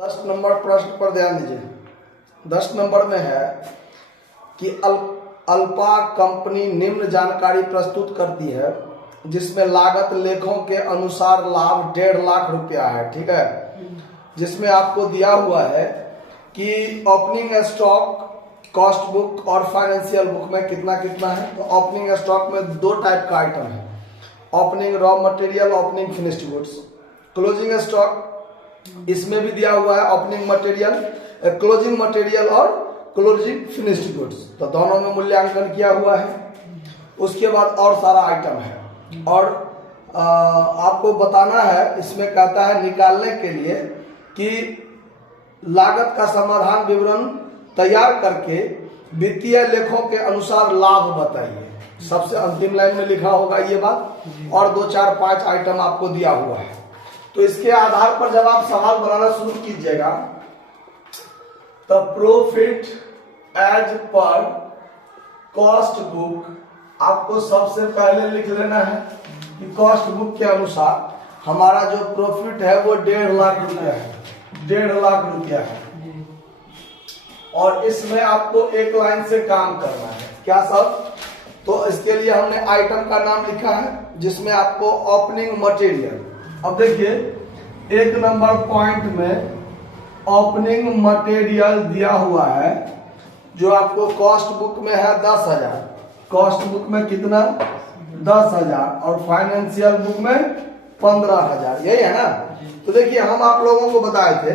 10 number प्रश्न पर ध्यान दीजिए। 10 नंबर में है कि अल्पा कंपनी निम्न जानकारी प्रस्तुत करती है जिसमें लागत लेखों के अनुसार लाभ 1.5 लाख रुपया है। ठीक है, जिसमें आपको दिया हुआ है कि ओपनिंग स्टॉक, कॉस्ट बुक और फाइनेंशियल बुक में कितना कितना है। तो ओपनिंग स्टॉक में 2 टाइप का आइटम है, opening raw material, opening finished goods. Closing stock इसमें भी दिया हुआ है ओपनिंग मटेरियल, क्लोजिंग मटेरियल और क्लोजिंग फिनिश्ड गुड्स। तो दोनों में मूल्यांकन किया हुआ है। उसके बाद और सारा आइटम है और आपको बताना है, इसमें कहता है निकालने के लिए कि लागत का समाधान विवरण तैयार करके वित्तीय लेखों के अनुसार लाभ बताइए। सबसे अंतिम लाइन में लिखा होगा ये बात, और 2, 4, 5 आइटम आपको दिया हुआ है। तो इसके आधार पर जब आप सवाल बनाना शुरू कीजिएगा तो profit as per cost book आपको सबसे पहले लिख लेना है कि कॉस्ट बुक के अनुसार हमारा जो प्रॉफिट है वो 1.5 लाख रुपया है। 1.5 लाख रुपया है और इसमें आपको एक लाइन से काम करना है। क्या सब? तो इसके लिए हमने आइटम का नाम लिखा है जिसमें आपको ओपनिंग मटेरियल। अब देखिए 1 नंबर पॉइंट में ओपनिंग मटेरियल दिया हुआ है जो आपको कॉस्ट बुक में है 10,000। कॉस्ट बुक में कितना? 10,000 और फाइनेंशियल बुक में 15,000। यही है ना। तो देखिए हम आप लोगों को बताए थे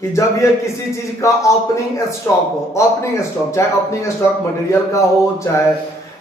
कि जब ये किसी चीज का ओपनिंग स्टॉक हो, ओपनिंग स्टॉक चाहे ओपनिंग स्टॉक मटेरियल का हो, चाहे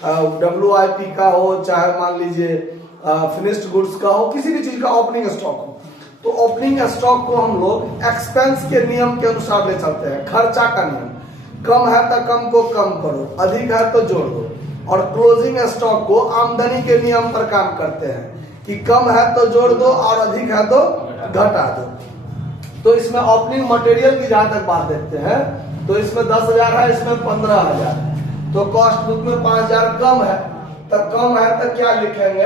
WIP का हो, चाहे मान लीजिए फिनिश्ड गुड्स का हो, किसी भी चीज का ओपनिंग स्टॉक हो, तो ओपनिंग स्टॉक को हम लोग एक्सपेंस के नियम के अनुसार ले चलते हैं। खर्चा का नियम, कम है तो कम को कम करो, अधिक है तो जोड़ दो। और क्लोजिंग स्टॉक को आमदनी के नियम पर काम करते हैं कि कम है तो जोड़ दो और अधिक है तो घटा दो। तो इसमें ओपनिंग मटेरियल की जहां तक बात देखते हैं तो इसमें 10,000 है, इसमें 15,000 है। तो कॉस्ट बुक में 5,000 कम है, तो कम है तो क्या लिखेंगे?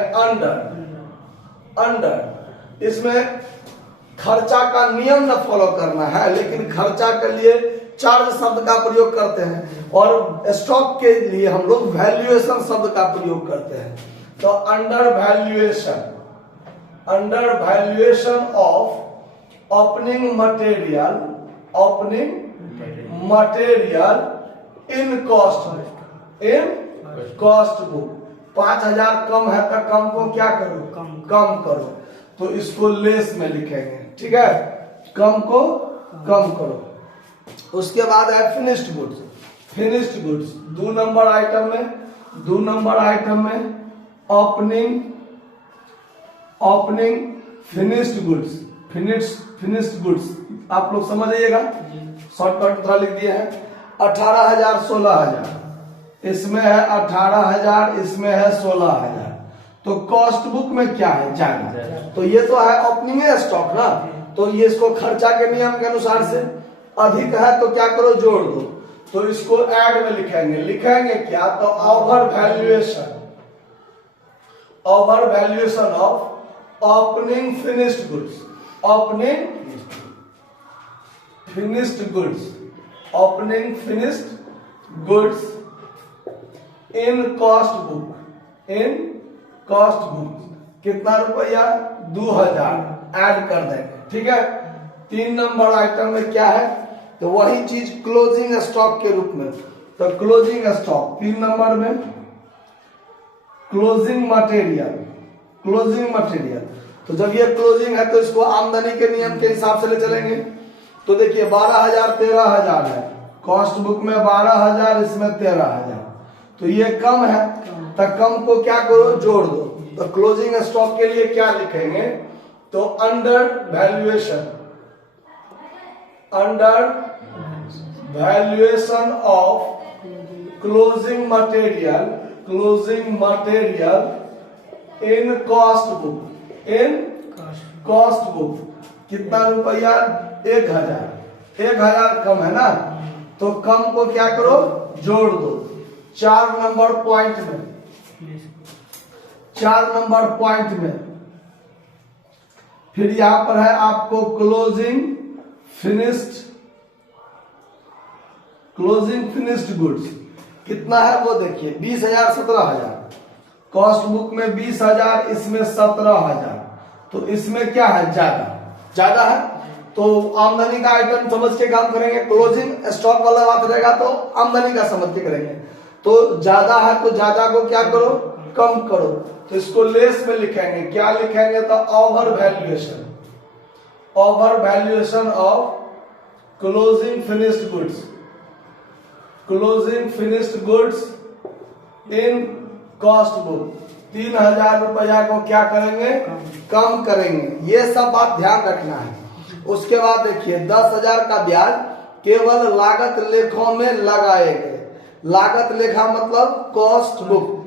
अंडर। इसमें खर्चा का नियम न फॉलो करना है, लेकिन खर्चा के लिए चार्ज शब्द का प्रयोग करते हैं और स्टॉक के लिए हम लोग वैल्यूएशन शब्द का प्रयोग करते हैं। तो under valuation of opening material in cost book. 5,000 कम है तो कम को क्या करो? कम करो। तो इसको लेस में लिखेंगे। ठीक है, कम को कम करो। उसके बाद है finished goods. Finished goods 2 number item में ओपनिंग फिनिश्ड गुड्स आप लोग समझ आइएगा, शॉर्टकट थोड़ा लिख दिए हैं। 18,000 16,000, इसमें है 18,000, इसमें है 16,000। तो कॉस्ट बुक में क्या है? जाना। तो ये तो है ओपनिंग स्टॉक ना, तो ये इसको खर्चा के नियम के अनुसार से अधिक है तो क्या करो? जोड़ दो। तो इसको ऐड में लिखेंगे क्या? तो over valuation of opening finished goods in cost book. कितना रुपया? 2,000 ऐड कर देंगे। ठीक है। 3 नंबर आइटम में क्या है? तो वही चीज क्लोजिंग स्टॉक के रूप में। तो क्लोजिंग स्टॉक 3 नंबर में क्लोजिंग मटेरियल। तो जब ये क्लोजिंग है तो इसको आमदनी के नियम के हिसाब से ले चलेंगे। तो देखिए 12,000 13,000 है, कॉस्ट बुक में 12,000, इसमें 13,000। तो ये कम है तो कम को क्या करो? जोड़ दो। तो क्लोजिंग स्टॉक के लिए क्या लिखेंगे? तो under valuation of closing material in cost book. कितना रुपया? 1,000 कम है ना, तो कम को क्या करो? जोड़ दो। 4 नंबर पॉइंट में फिर यहां पर है आपको closing finished closing finished goods कितना है वो देखिए 20,000 17,000। कॉस्ट बुक में 20,000, इसमें 17,000, तो इसमें क्या है ज्यादा है, तो आमदनी का आइटम समझ के काम करेंगे। क्लोजिंग स्टॉक वाला बात रहेगा तो आमदनी का समझ के करेंगे। तो ज्यादा है तो ज्यादा को क्या करो कम करो, तो इसको लेस में लिखेंगे। क्या लिखेंगे तो over valuation of closing finished goods in cost book. 3,000 रुपया को क्या करेंगे कम करेंगे। ये सब बात ध्यान रखना है। उसके बाद देखिए 10,000 का ब्याज केवल लागत लेखों में लगाए गए। लागत लेखा मतलब कॉस्ट बुक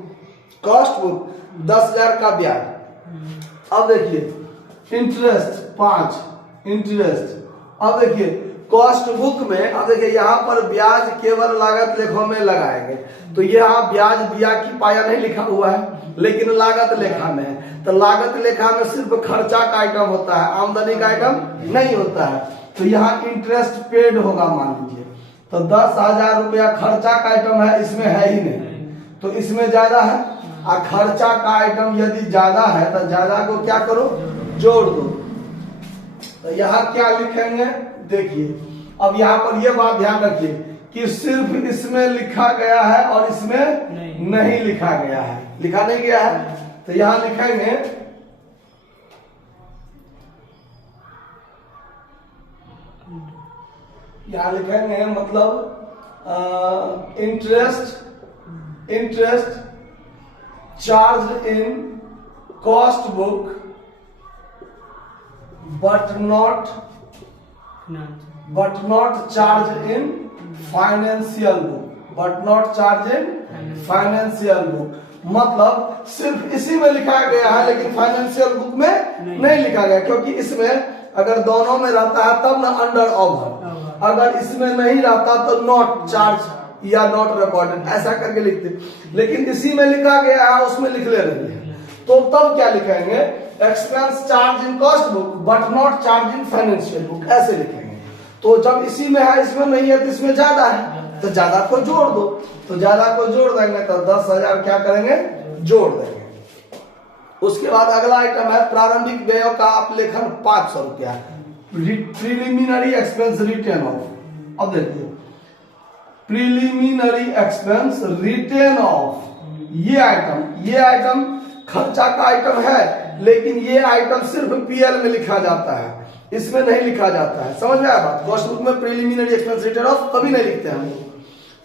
10,000 का ब्याज। अब देखिए इंटरेस्ट 5 इंटरेस्ट। अब देखिए कॉस्ट बुक में, अब देखिए यहाँ पर ब्याज केवल लागत लेखों में लगाए गए, तो यहाँ ब्याज दिया कि पाया नहीं लिखा हुआ है, लेकिन लागत लेखा में है। तो लागत लेखा में सिर्फ खर्चा का आइटम होता है, आमदनी का आइटम नहीं होता है। तो यहाँ इंटरेस्ट पेड होगा मान लीजिए, तो 10,000 रुपया खर्चा का आइटम है, इसमें है ही नहीं, तो इसमें ज्यादा है। और खर्चा का आइटम यदि ज्यादा है तो ज्यादा को क्या करो जोड़ दो। तो यहाँ क्या लिखेंगे देखिए, अब यहाँ पर यह बात ध्यान रखिए कि सिर्फ इसमें लिखा गया है और इसमें नहीं लिखा गया है, लिखा नहीं गया है। तो यहां लिखेंगे मतलब interest charge in cost book but not charge in financial book. मतलब सिर्फ इसी में लिखा गया है लेकिन फाइनेंशियल बुक में नहीं लिखा गया, क्योंकि इसमें अगर दोनों में रहता है तब ना अंडर ओवर, अगर इसमें नहीं रहता तो नॉट चार्ज या नॉट रिकॉर्डेड ऐसा करके लिखते, लेकिन इसी में लिखा गया है उसमें लिख ले रहे हैं। तो तब क्या लिखेंगे expense charge in cost book but not charge in financial book, ऐसे लिखेंगे। तो जब इसी में है इसमें नहीं है तो इसमें ज्यादा है, तो ज्यादा को जोड़ दो, तो ज्यादा को जोड़ देंगे तो 10,000 क्या करेंगे जोड़ देंगे। उसके बाद अगला आइटम है प्रारंभिक व्ययों का अपलेखन 500 रुपया, प्रीलिमिनरी एक्सपेंस रिटेन ऑफ। अब देखिए प्रीलिमिनरी एक्सपेंस रिटेन ऑफ, ये आइटम खर्चा का आइटम है, लेकिन ये आइटम सिर्फ पीएल में लिखा जाता है, इसमें नहीं लिखा जाता है। समझ में आया बात? कॉस्ट बुक में प्रीलिमिनरी एक्सपेंस रिटेन ऑफ कभी नहीं लिखते हैं हम लोग।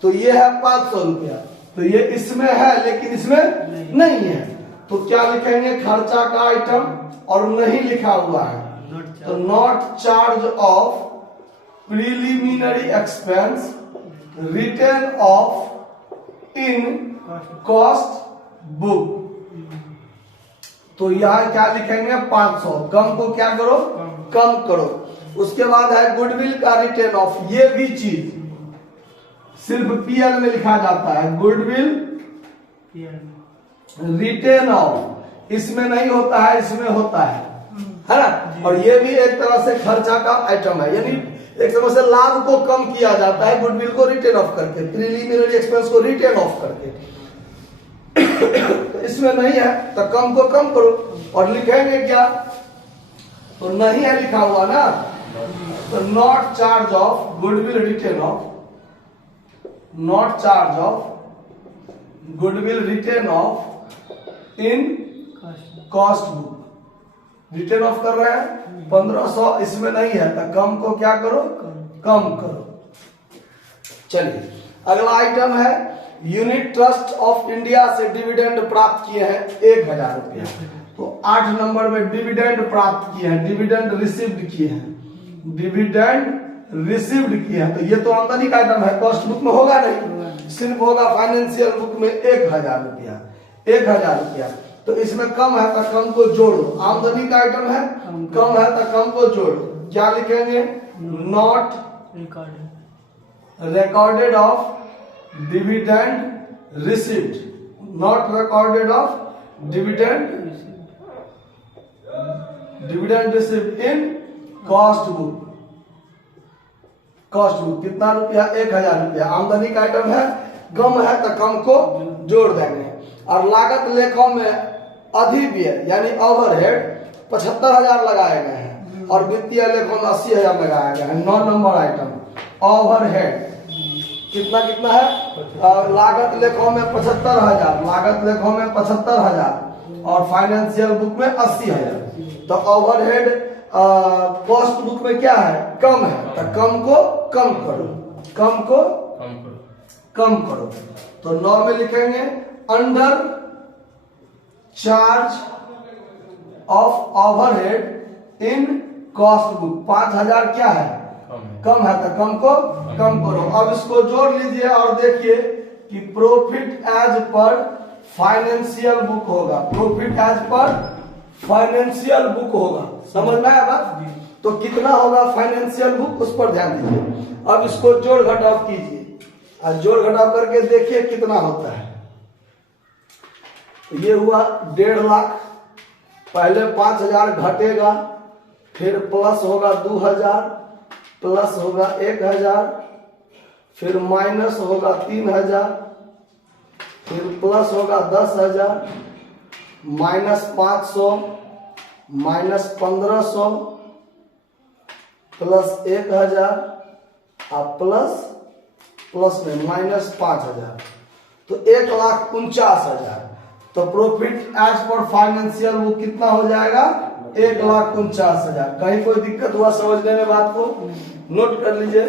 तो ये है 500 रुपया, तो ये इसमें है लेकिन इसमें नहीं है, तो क्या लिखेंगे खर्चा का आइटम और नहीं लिखा हुआ है, तो not charge off preliminary expense written off in cost book. तो यहाँ क्या लिखेंगे 500, कम को क्या करो कम करो। उसके बाद है गुडविल का रिटेन ऑफ, ये भी चीज सिर्फ पीएल में लिखा जाता है, गुडविल रिटेन ऑफ, इसमें नहीं होता है इसमें होता है ना। और ये भी एक तरह से खर्चा का आइटम है, यानी एक तरह से लाभ को कम किया जाता है गुडविल को रिटेन ऑफ करके, प्रीलिमिनरी एक्सपेंस को रिटेन ऑफ करके। तो इसमें नहीं है तो कम को कम करो और लिखेंगे क्या, तो नहीं है लिखा हुआ ना, तो not charge off goodwill written off, not charge off goodwill written off in cost book. Written off कर रहे हैं 1500, इसमें नहीं है तो कम को क्या करो कम करो। चलिए अगला आइटम है यूनिट ट्रस्ट ऑफ इंडिया से डिविडेंड प्राप्त किए हैं 1,000 रुपया, तो 8 नंबर में डिविडेंड प्राप्त किए हैं, डिविडेंड रिसीव्ड किए हैं, डिविडेंड रिसीव्ड किए हैं। तो ये तो आमदनी का आइटम है, कॉस्ट बुक में होगा नहीं, सिर्फ होगा फाइनेंशियल बुक में 1,000 रुपया, 1,000 रुपया। तो इसमें कम है तो कम को जोड़ो, आमदनी का आइटम है कम है तो कम को जोड़ो। क्या लिखेंगे not recorded of dividend received, not recorded of dividend received in cost book, cost book कितना रुपया 1000 रुपया। आमदनी का आइटम है, कम है तो कम को जोड़ देंगे। और लागत लेखों में अधिव्यय यानी ओवरहेड 75,000 लगाए गए हैं और वित्तीय लेखों में 80,000 लगाए गए हैं। 9 नंबर आइटम ओवरहेड कितना कितना है, लागत लेखों में 75,000, लागत लेखों में 75,000 और फाइनेंशियल बुक में 80,000। तो ओवरहेड कॉस्ट बुक में क्या है, कम है, तो कम को कम करो, कम को कम करो। तो 9 में लिखेंगे under charge of overhead in cost book 5,000 क्या है, कम है, तो कम को कम करो। अब इसको जोड़ लीजिए और देखिए कि profit as per financial book होगा, profit as per financial book होगा। समझ में आया बात? तो कितना होगा फाइनेंशियल बुक, उस पर ध्यान दीजिए। अब इसको जोड़ घटाव कीजिए और जोड़ घटाव करके देखिए कितना होता है। ये हुआ 1.5 लाख, पहले 5,000 घटेगा, फिर प्लस होगा 2,000, प्लस होगा 1,000, फिर माइनस होगा 3,000, फिर प्लस होगा 10,000, माइनस 500, माइनस 1,500, प्लस 1,000 और प्लस में माइनस 5,000, तो 1,49,000। तो प्रॉफिट एज पर फाइनेंशियल वो कितना हो जाएगा, 1,49,000। कहीं कोई दिक्कत हुआ समझने में बात को नोट कर लीजिए।